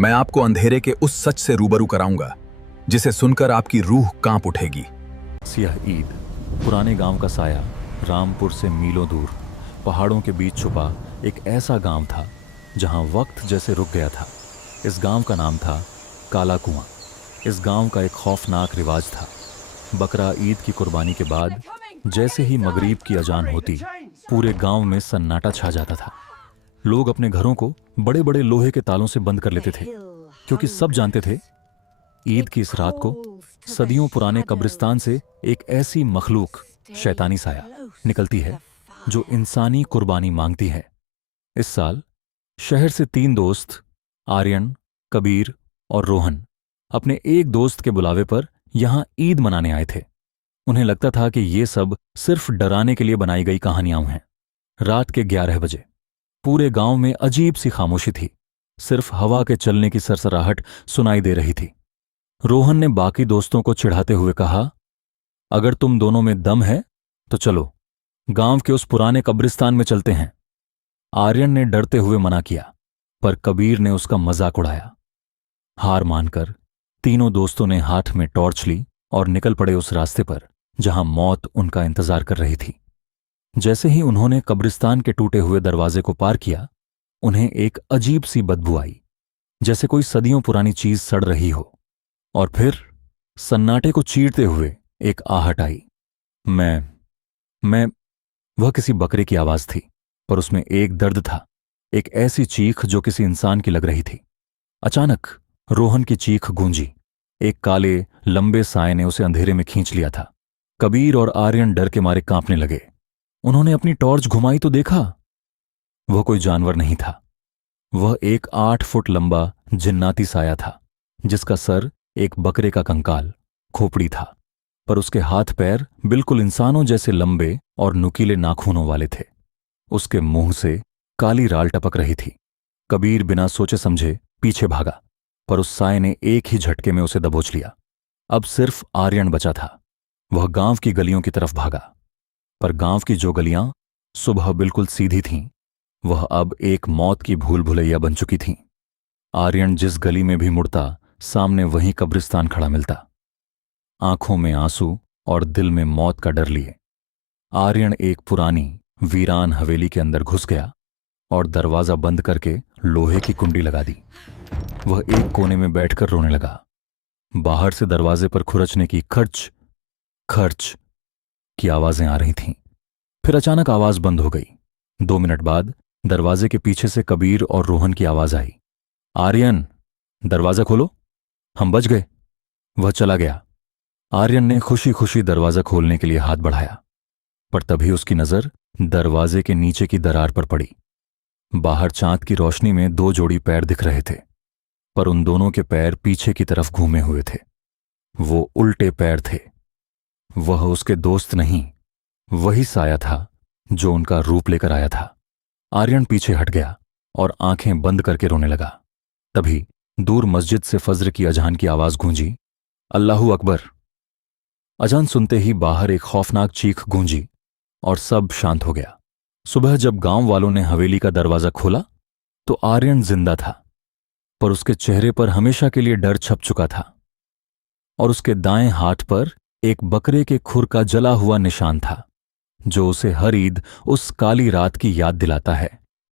मैं आपको अंधेरे के उस सच से रूबरू कराऊंगा जिसे सुनकर आपकी रूह कांप उठेगी। सियाह ईद। पुराने गांव का साया रामपुर से मीलों दूर पहाड़ों के बीच छुपा एक ऐसा गांव था जहां वक्त जैसे रुक गया था। इस गांव का नाम था काला कुआं। इस गांव का एक खौफनाक रिवाज था। बकरा ईद की कुर्बानी के बाद जैसे ही मगरिब की अजान होती, पूरे गांव में सन्नाटा छा जाता था। लोग अपने घरों को बड़े बड़े लोहे के तालों से बंद कर लेते थे, क्योंकि सब जानते थे ईद की इस रात को सदियों पुराने कब्रिस्तान से एक ऐसी मखलूक, शैतानी साया, निकलती है जो इंसानी कुर्बानी मांगती है। इस साल शहर से 3 दोस्त, आर्यन, कबीर और रोहन, अपने एक दोस्त के बुलावे पर यहां ईद मनाने आए थे। उन्हें लगता था कि ये सब सिर्फ डराने के लिए बनाई गई कहानियां हैं। रात के 11 बजे पूरे गांव में अजीब सी खामोशी थी। सिर्फ हवा के चलने की सरसराहट सुनाई दे रही थी। रोहन ने बाकी दोस्तों को चिढ़ाते हुए कहा, अगर तुम दोनों में दम है तो चलो गांव के उस पुराने कब्रिस्तान में चलते हैं। आर्यन ने डरते हुए मना किया, पर कबीर ने उसका मजाक उड़ाया। हार मानकर तीनों दोस्तों ने हाथ में टॉर्च ली और निकल पड़े उस रास्ते पर जहां मौत उनका इंतजार कर रही थी। जैसे ही उन्होंने कब्रिस्तान के टूटे हुए दरवाजे को पार किया, उन्हें एक अजीब सी बदबू आई, जैसे कोई सदियों पुरानी चीज सड़ रही हो। और फिर सन्नाटे को चीरते हुए एक आहट आई। मैं वह किसी बकरे की आवाज थी, पर उसमें एक दर्द था, एक ऐसी चीख जो किसी इंसान की लग रही थी। अचानक रोहन की चीख गूंजी। एक काले लंबे साए ने उसे अंधेरे में खींच लिया था। कबीर और आर्यन डर के मारे कांपने लगे। उन्होंने अपनी टॉर्च घुमाई तो देखा, वह कोई जानवर नहीं था। वह एक 8 फुट लंबा जिन्नाती साया था, जिसका सर एक बकरे का कंकाल, खोपड़ी था, पर उसके हाथ पैर बिल्कुल इंसानों जैसे लंबे और नुकीले नाखूनों वाले थे। उसके मुंह से काली राल टपक रही थी। कबीर बिना सोचे समझे पीछे भागा, पर उस साए ने एक ही झटके में उसे दबोच लिया। अब सिर्फ आर्यन बचा था। वह गांव की गलियों की तरफ भागा, पर गांव की जो गलियां सुबह बिल्कुल सीधी थीं, वह अब एक मौत की भूल भुलैया बन चुकी थीं। आर्यन जिस गली में भी मुड़ता, सामने वहीं कब्रिस्तान खड़ा मिलता। आंखों में आंसू और दिल में मौत का डर लिए आर्यन एक पुरानी वीरान हवेली के अंदर घुस गया और दरवाजा बंद करके लोहे की कुंडी लगा दी। वह एक कोने में बैठकर रोने लगा। बाहर से दरवाजे पर खुरचने की खर्च खर्च की आवाजें आ रही थीं। फिर अचानक आवाज बंद हो गई। 2 मिनट बाद दरवाजे के पीछे से कबीर और रोहन की आवाज आई, आर्यन, दरवाजा खोलो, हम बच गए। वह चला गया। आर्यन ने खुशी खुशी दरवाजा खोलने के लिए हाथ बढ़ाया, पर तभी उसकी नजर दरवाजे के नीचे की दरार पर पड़ी। बाहर चांद की रोशनी में 2 जोड़ी पैर दिख रहे थे, पर उन दोनों के पैर पीछे की तरफ घूमे हुए थे। वो उल्टे पैर थे। वह उसके दोस्त नहीं, वही साया था जो उनका रूप लेकर आया था। आर्यन पीछे हट गया और आंखें बंद करके रोने लगा। तभी दूर मस्जिद से फज्र की अजान की आवाज गूंजी, अल्लाहू अकबर। अजान सुनते ही बाहर एक खौफनाक चीख गूंजी और सब शांत हो गया। सुबह जब गांव वालों ने हवेली का दरवाजा खोला तो आर्यन जिंदा था, पर उसके चेहरे पर हमेशा के लिए डर छप चुका था और उसके दाएं हाथ पर एक बकरे के खुर का जला हुआ निशान था, जो उसे हर ईद उस काली रात की याद दिलाता है।